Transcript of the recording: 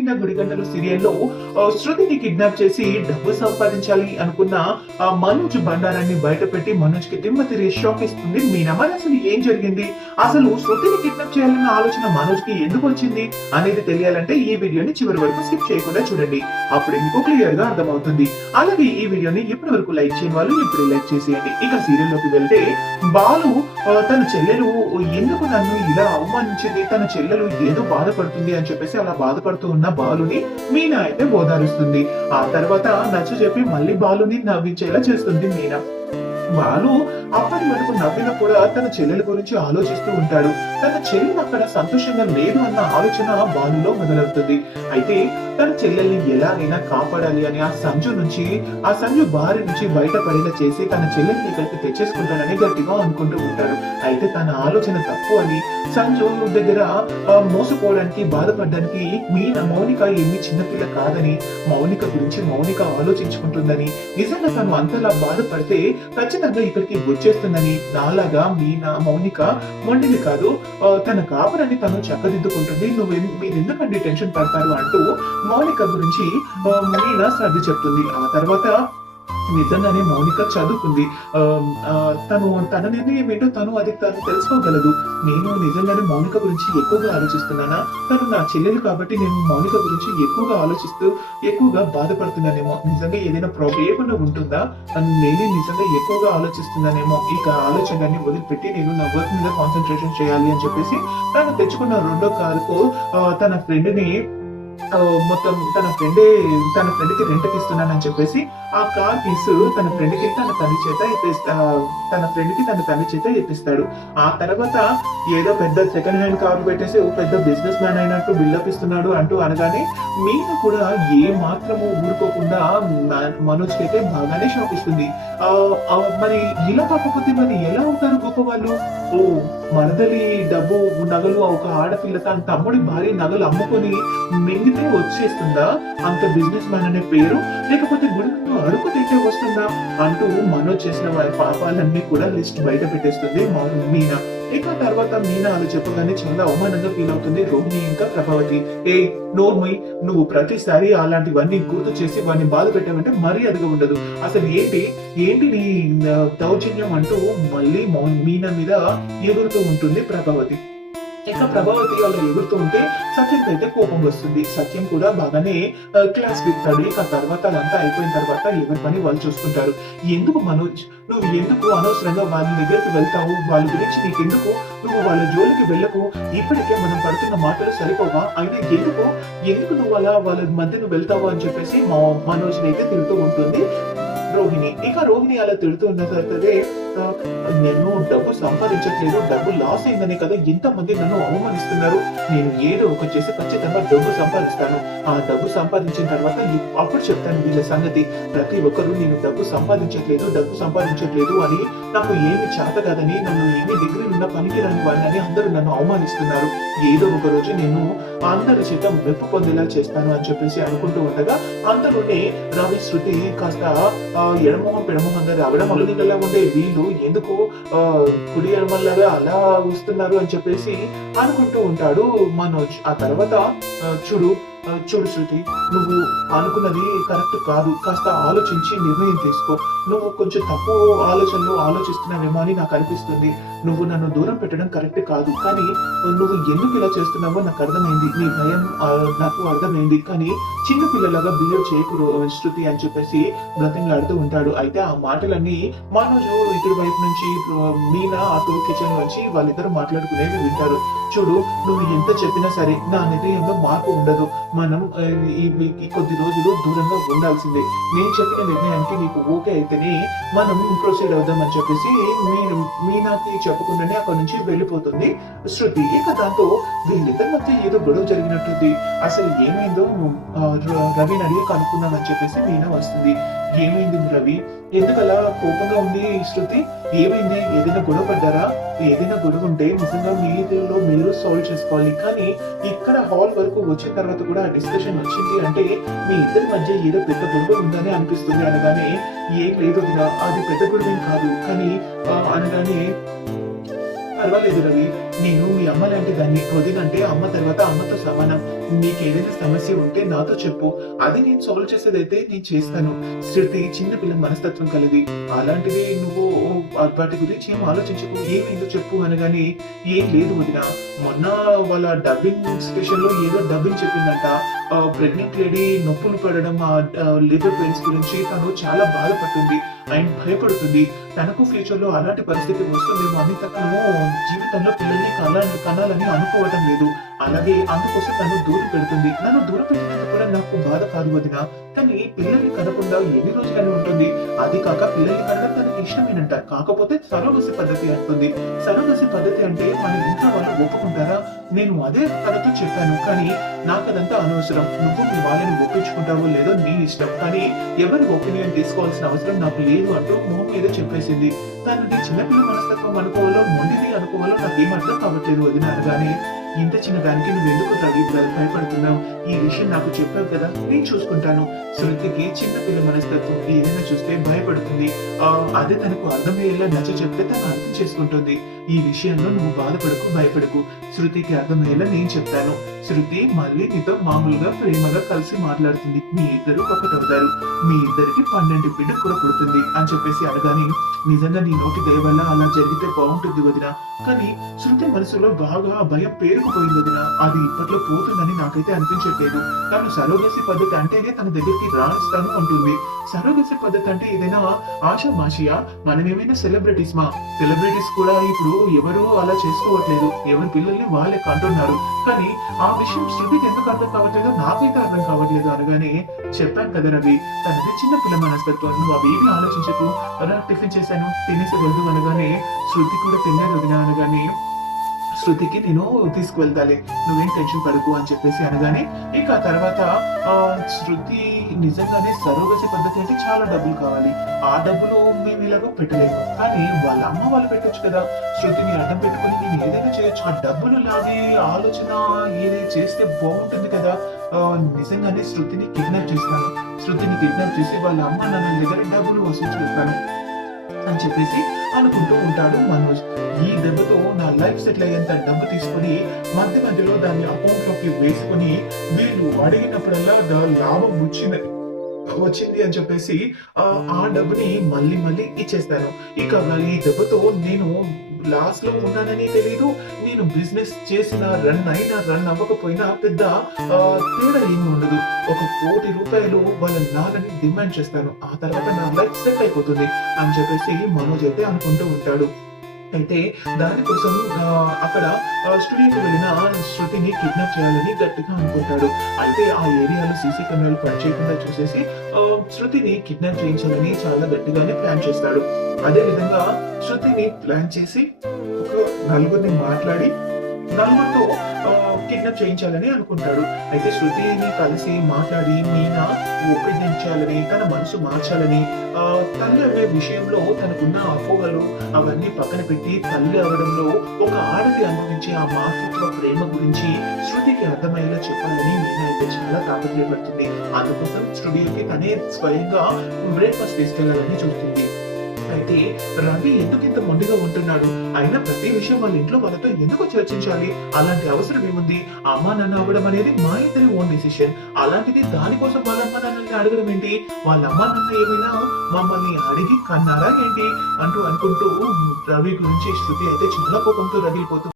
నిండా గుడిగంటలు సీరియల్లో శృతిని కిడ్నాప్ చేసి డబ్బు సంపాదించాలి అనుకున్న మనోజ్ బండారాన్ని బయటపెట్టి మనోజ్ కి దిమ్మ తిరిగి షాక్ ఇస్తుంది మీనా. మరి అసలు ఏం జరిగింది, అసలు శృతిని కిడ్నాప్ చేయాలన్న ఆలోచన మనోజ్ కి ఎందుకు వచ్చింది అనేది తెలియాలంటే ఈ వీడియోని చివరి వరకు స్కిప్ చేయకుండా చూడండి. అప్పుడు మీకు క్లియర్ గా అర్థమవుతుంది. అలాగే ఈ వీడియోని ఇప్పటి వరకు లైక్ చేయని వాళ్ళు ఇప్పుడు లైక్ చేసేయండి. ఇక సీరియల్ లోకి వెళ్తే బాలు తన చెల్లెలు ఎందుకు నన్ను ఇలా అవమానించింది, తన చెల్లెలు ఏదో బాధపడుతుంది అని చెప్పేసి అలా బాధపడుతూ ఉన్న బాలుని మీనా అయితే ఓదారుస్తుంది. ఆ తర్వాత నచ్చ చెప్పి మళ్ళీ బాలుని నవ్వించేలా చేస్తుంది మీనా. బాలు అప్పటి వరకు నవ్విన కూడా తన చెల్లెల గురించి ఆలోచిస్తూ ఉంటాడు. తన చెల్లెలు అక్కడ సంతోషంగా లేదు అన్న ఆలోచన బాలులో మొదలవుతుంది. అయితే తన చెల్లెల్ని ఎలాగైనా కాపాడాలి అని ఆ సంజు బారి నుంచి బయటపడేలా చేసి తన చెల్లెల్ని ఇక్కడికి తెచ్చేసుకుంటానని గట్టిగా అనుకుంటూ ఉంటాడు. అయితే తన ఆలోచన తప్పు అని సంజు దగ్గర మోసపోవడానికి బాధపడడానికి మౌనిక ఏమి చిన్నపిల్ల కాదని, మౌనిక గురించి మౌనిక ఆలోచించుకుంటుందని, నిజంగా తను అంతలా బాధపడితే ఖచ్చితంగా ఇక్కడికి వచ్చేస్తుందని, నాలాగా మౌనిక మొండిది కాదు, తన కాపురాన్ని తను చక్కదిద్దుకుంటుంది, మీరెందుకండి టెన్షన్ పడతారు అంటూ మౌనిక గురించి మీనా సర్ది చెప్తుంది. ఆ తర్వాత నిజంగానే మౌనిక చదువుకుంది, తన నిర్ణయం ఏంటో తను తెలుసుకోగలదు. నేను నిజంగానే మౌనిక గురించి ఎక్కువగా ఆలోచిస్తున్నానా, తను నా చెల్లెలు కాబట్టి నేను మౌనిక గురించి ఎక్కువగా ఆలోచిస్తూ ఎక్కువగా బాధపడుతున్నానేమో, నిజంగా ఏదైనా ప్రాబ్లం ఏమన్నా ఉంటుందా, నేనే నిజంగా ఎక్కువగా ఆలోచిస్తున్నానేమో, ఇక ఆలోచనని వదిలిపెట్టి నేను నా వర్క్ మీద కాన్సన్ట్రేషన్ చేయాలి అని చెప్పేసి తను తెచ్చుకున్న రెండో కారుకు తన ఫ్రెండ్ ని మొత్తం తన ఫ్రెండ్కి రెంట్కి ఇస్తున్నానని చెప్పేసి ఆ కార్ కీస్ తన ఫ్రెండ్కి తన తండ్రి చేత ఇప్పిస్తాడు. ఆ తర్వాత ఏదో పెద్ద సెకండ్ హ్యాండ్ కార్ పెట్టేసి పెద్ద బిజినెస్ మ్యాన్ అయినట్టు బిల్డప్ ఇస్తున్నాడు అంటూ అనగానే మీను కూడా ఏ మాత్రము ఊరుకోకుండా మనోజ్ కి అయితే బాగానే షాక్ ఇస్తుంది. మరి ఇలా కాకపోతే మరి ఎలా అవుతారు గొప్ప వాళ్ళు, మరదలి డబ్బు నగలు ఒక ఆడపిల్ల తన తమ్ముడి భార్య నగలు అమ్ముకొని మింగితే వచ్చేస్తుందా అంత బిజినెస్ మ్యాన్ అనే పేరు, లేకపోతే గుడిలో అడుగు తింటే వస్తుందా అంటూ మనోజ్ చేసిన వారి పాపాలన్నీ కూడా లిస్ట్ బయట పెట్టేస్తుంది మీనా. ఇక తర్వాత మీనా అలా చెప్పగానే చాలా అవమానంగా ఫీల్ అవుతుంది రోహిణి ఇంకా ప్రభావతి. నోర్మై, నువ్వు ప్రతిసారి అలాంటివన్నీ గుర్తు చేసి వాడిని బాధ పెట్టావంటే మర్యాదగా ఉండదు, అసలు ఏంటి నీ దౌర్జన్యం అంటూ మళ్ళీ మీనా మీద ఎగురుతూ ఉంటుంది ప్రభావతి. ఇక ప్రభావతి అలా ఎగురుతూ ఉంటే సత్యం అయితే కోపం వస్తుంది. సత్యం కూడా బాగానే క్లాస్ పెడతాడు. ఇక తర్వాత అదంతా అయిపోయిన తర్వాత ఎవరి పని వాళ్ళు చూసుకుంటారు. ఎందుకు మనోజ్, నువ్వు ఎందుకు అనవసరంగా వాళ్ళ దగ్గరికి వెళ్తావు, వాళ్ళ గురించి నీకెందుకు, నువ్వు వాళ్ళ జోలికి వెళ్ళకు, ఇప్పటికే మనం పడుతున్న మాటలు సరిపోవా, అయినా ఎందుకు నువ్వు అలా వాళ్ళ మధ్యను వెళ్తావు అని చెప్పేసి మనోజ్ అయితే తిడుతూ ఉంటుంది రోహిణి. ఇక రోహిణి అలా తిడుతూ ఉన్న తర్వాతే నేను డబ్బు సంపాదించట్లేదు, డబ్బు లాస్ అయిందనే కదా ఎంతమంది నన్ను అవమానిస్తున్నారు, నేను ఏదో ఒక చేసి ఖచ్చితంగా డబ్బు సంపాదిస్తాను, ఆ డబ్బు సంపాదించిన తర్వాత అప్పుడు చెప్తాను వీళ్ళ సంగతి. ప్రతి ఒక్కరు నేను డబ్బు సంపాదించట్లేదు అని, నాకు ఏమి చేత కాదని, నన్ను ఎన్ని డిగ్రీలు ఉన్న పనికి రాని వాడిని అందరూ నన్ను అవమానిస్తున్నారు, ఏదో ఒక రోజు నేను అందరి చేత మెప్పు పొందేలా చేస్తాను అని చెప్పేసి అనుకుంటూ ఉండగా అంతలోనే రవి శృతి కాస్త ఎడమోహం పెడమోహంగా రావడం, అలునిగల్లా ఉండే వీళ్ళు ఎందుకు కుడి ఎడమల్లాగా అలా వస్తున్నారు అని చెప్పేసి అనుకుంటూ ఉంటాడు మనోజ్. ఆ తర్వాత చూడు శృతి, నువ్వు అనుకున్నది కరెక్ట్ కాదు, కాస్త ఆలోచించి నిర్ణయం తీసుకో, నువ్వు కొంచెం తక్కువ ఆలోచనలు ఆలోచిస్తున్నావేమో అని నాకు అనిపిస్తుంది, నువ్వు నన్ను దూరం పెట్టడం కరెక్ట్ కాదు, కానీ నువ్వు ఎందుకు ఇలా చేస్తున్నావో నాకు అర్థమైంది, నీ భయం నాకు అర్థమైంది, కానీ చిన్న పిల్లలాగా బిహేవ్ చేయకూడదు శృతి అని చెప్పేసి బ్రతిమలాడుతూ ఉంటాడు. అయితే ఆ మాటలన్నీ మనోజు ఇద్దరు వైపు నుంచి మీనా అటు కిచెన్ నుంచి వాళ్ళిద్దరు మాట్లాడుకునేవి వింటారు. చూడు, నువ్వు ఎంత చెప్పినా సరే నా నిర్ణయంలో మార్పు ఉండదు, మనం ఈ కొద్ది రోజులు దూరంగా ఉండాల్సిందే, నేను చెప్పిన నిర్ణయానికి నీకు ఓకే అయితేనే మనం ప్రొసీడ్ అవుదాం అని చెప్పేసి మీనాకి చెప్పకుండానే అక్కడ నుంచి వెళ్ళిపోతుంది శృతి. ఇక దాంతో వీళ్ళిద్దరి మధ్య ఏదో గొడవ జరిగినట్టుంది. అసలు ఏమైందో రవిని అడిగి కనుక్కుందాం అని చెప్పేసి మీనా వస్తుంది. ఏమైంది రవి, ఎందుకలా కోపంగా ఉంది శృతి, ఏమైంది, ఏదైనా గొడవ పడ్డారా, ఏదైనా గొడవ ఉంటే నిజంగా మీరు సాల్వ్ చేసుకోవాలి, కానీ ఇక్కడ హాల్ వరకు వచ్చిన తర్వాత కూడా డిస్కషన్ వచ్చింది అంటే మీ ఇద్దరి మధ్య ఏదో పెద్ద గొడవ ఉందని అనిపిస్తుంది అనగానే ఏం లేదు, అది పెద్ద గొడవ కాదు, కానీ అనగానే పర్వాలేదు రవి, నేను మీ అమ్మ లాంటి దాన్ని, వదినంటే అమ్మ తర్వాత అమ్మతో సమానం, నీకేదైనా సమస్య ఉంటే నాతో చెప్పు. అది నేను సాల్వ్ చేసేదైతే నేను చేస్తాను. శృతి చిన్న పిల్ల మనస్తత్వం కలది. అలాంటిది నువ్వు వాటి గురించి ఏం ఆలోచించకు. ఏమైందో చెప్పు అనగానే, ఏం లేదు వదిన. మొన్న వాళ్ళ డబ్బింగ్ స్టేషన్‌లో ఏదో డబ్బింగ్ చెప్పిందంట. ప్రెగ్నెంట్ లేడీ నొప్పులు పడడం, లేబర్ పెయిన్స్ గురించి తను చాలా బాధపడుతుంది అండ్ భయపడుతుంది. తనకు ఫ్యూచర్‌లో అలాంటి పరిస్థితి వస్తుందేమో అని తను జీవితంలో పిల్లల్ని కనాలని అనుకోవటం లేదు. అలాగే అందుకోసం తను దూరం పెడుతుంది. నన్ను దూరం పెట్టినందుకు కూడా నాకు బాధ కాదు వదిన. కానీ పిల్లల్ని కనకుండా ఎన్ని రోజులని ఉంటుంది? అది కాక పిల్లల్ని కనడం తనకి ఇష్టమేనంట. కాకపోతే సరోగసి పద్ధతి అంటుంది. సరోగసి పద్ధతి అంటే మన ఇంట్లో వాళ్ళు ఒప్పుకుంటారా? నేను అదే తనతో చెప్పాను. కానీ నాకదంతా అనవసరం. నువ్వు మీ వాళ్ళని ఒప్పించుకుంటావో లేదో నీ ఇష్టం. కానీ ఎవరి ఒపీనియన్ తీసుకోవాల్సిన అవసరం నాకు లేదు అంటూ మొహం మీద చెప్పేసింది. తనది చిన్నపిల్ల మనస్తత్వం అనుకోవాలో, మొండిది అనుకోవాలో నాకేం అర్థం కావట్లేదు వదిన అనగానే, ఇంత చిన్న దానికి నువ్వెందుకు రవి భయపడుతున్నావు? ఈ విషయం నాకు చెప్పావు కదా, నేను చూసుకుంటాను. శృతికి చిన్న పిల్ల మనస్తత్వం, ఏదైనా చూస్తే భయపడుతుంది. అదే తనకు అర్థమయ్యేలా నచ్చ చెప్తే తను అర్థం చేసుకుంటుంది. ఈ విషయంలో నువ్వు బాధపడకు, భయపడకు. శృతికి అర్థమయ్యేలా నేను చెప్తాను. శృతి మళ్ళీ నీతో మామూలుగా ప్రేమగా కలిసి మాట్లాడుతుంది. మీ ఇద్దరు ఒకటవుతారు. మీ ఇద్దరికి 12 బిడ్డ కూడా పుడుతుంది అని చెప్పేసి అనగానే, నిజంగా నీ నోటి దయ వల్ల అలా జరిగితే బాగుంటుంది వదిన. కానీ శృతి మనసులో బాగా భయం పేరుకుపోయింది వదిన. అది ఇప్పట్లో పోతుందని నాకైతే అనిపించట్లేదు. తను సరోగసి పద్ధతి అంటేనే తన దగ్గరికి రాణిస్తాను అంటుంది. సరోగసి పద్ధతి అంటే ఏదైనా ఆషామాషియా? మనమేమైనా సెలబ్రిటీస్ మా? సెలబ్రిటీస్ కూడా ఇప్పుడు ఎవరు అలా చేసుకోవట్లేదు. ఎవరి పిల్లల్ని వాళ్ళే కంటున్నారు. కానీ ఆ విషయం శృతికి ఎందుకు అర్థం కావట్లేదో నాకైతే అర్థం కావట్లేదు అనగానే, చెప్పాను కదా రవి, తనది చిన్న పిల్ల మనస్తత్వం, నువ్వు అవేమి ఆలోచించకు. అలా టిఫిన్ చేశాను, తినేసి వెళ్తూ అనగానే, శృతి కూడా తినలేదు వదిన అనగానే, శృతికి నేను తీసుకువెళ్తాలే, నువ్వేం టెన్షన్ పడకు అని చెప్పేసి అనగానే, ఇక తర్వాత శృతి నిజంగానే సరోగసి పద్ధతి అంటే చాలా డబ్బులు కావాలి. ఆ డబ్బులు మేము ఇలాగో పెట్టలేము. కానీ వాళ్ళ అమ్మ వాళ్ళు పెట్టొచ్చు కదా. శృతిని అడ్డం పెట్టుకుని నేను ఏదైనా చేయొచ్చు. ఆ డబ్బులు లాగే ఆలోచన ఏదైనా చేస్తే బాగుంటుంది కదా. నిజంగానే శృతిని కిడ్నాప్ చేస్తాను. శృతిని కిడ్నాప్ చేసి వాళ్ళ అమ్మ నాన్నల దగ్గర డబ్బులు వసూలు చేస్తాను అని చెప్పేసి అనుకుంటూ ఉంటాడు మనోజ్. ఈ దెబ్బతో నా లైఫ్ సెటిల్ అయ్యేంత డబ్బు తీసుకుని మధ్యలో దాన్ని అకౌంట్ లోకి వేసుకుని, వీళ్ళు అడిగినప్పుడల్లా లాభం వచ్చింది అని చెప్పేసి ఆ డబ్బుని మళ్ళీ ఇచ్చేస్తాను. ఇక ఈ దెబ్బతో నేను లాస్ లో ఉన్నానని తెలీదు. నేను బిజినెస్ చేసిన రన్ అవ్వకపోయినా పెద్ద తేడా ఏమి ఉండదు. 1 కోటి రూపాయలు వాళ్ళ నాన్నని డిమాండ్ చేస్తాను. ఆ తర్వాత నా లైఫ్ సెట్ అయిపోతుంది అని చెప్పేసి మనోజ్ అయితే అనుకుంటూ ఉంటాడు. అయితే దానికోసం అక్కడ స్టూడియోకి వెళ్ళిన శృతిని కిడ్నాప్ చేయాలని గట్టిగా అనుకుంటాడు. అయితే ఆ ఏరియాలో సీసీ కెమెరాలు పనిచేయకుండా చూసేసి శృతిని కిడ్నాప్ చేయించాలని చాలా గట్టిగానే ప్లాన్ చేస్తాడు. అదే విధంగా శృతిని ప్లాన్ చేసి ఒక నలుగురిని మాట్లాడి నలుగురితో కిడ్నాప్ చేయించాలని అనుకుంటాడు. అయితే శృతిని కలిసి మాట్లాడి మీనా ఒప్పించాలని, తన మనసు మార్చాలని, తల్లి అనే విషయంలో తనకున్న అపోహలు అవన్నీ పక్కన పెట్టి తల్లి అవడంలో ఒక ఆడది అనుభవించే ఆ మాతృత్వ ప్రేమ గురించి శృతికి అర్థమయ్యేలా చెప్పాలని మీనా అయితే చాలా తాపత్రయపడుతుంది. అందుకోసం స్టూడియోకి తనే స్వయంగా బ్రేక్ఫాస్ట్ తీసుకెళ్లాలని చూస్తుంది. అయితే రవి ఎందుకు ఇంత మొండిగా ఉంటున్నాడు? అయినా ప్రతి విషయం వాళ్ళ ఇంట్లో వాళ్ళతో ఎందుకు చర్చించాలి? అలాంటి అవసరం ఏముంది? అమ్మా నాన్న అవ్వడం అనేది మా ఇద్దరి ఓన్ డిసిషన్. అలాంటిది దానికోసం వాళ్ళ అమ్మా నాన్నల్ని అడగడం ఏంటి? వాళ్ళ అమ్మా నాన్న ఏమైనా మమ్మల్ని అడిగి కన్నారా ఏంటి అంటూ అనుకుంటూ రవి గురించి శృతి అయితే చాలా కోపంతో రగిలిపోతుంది.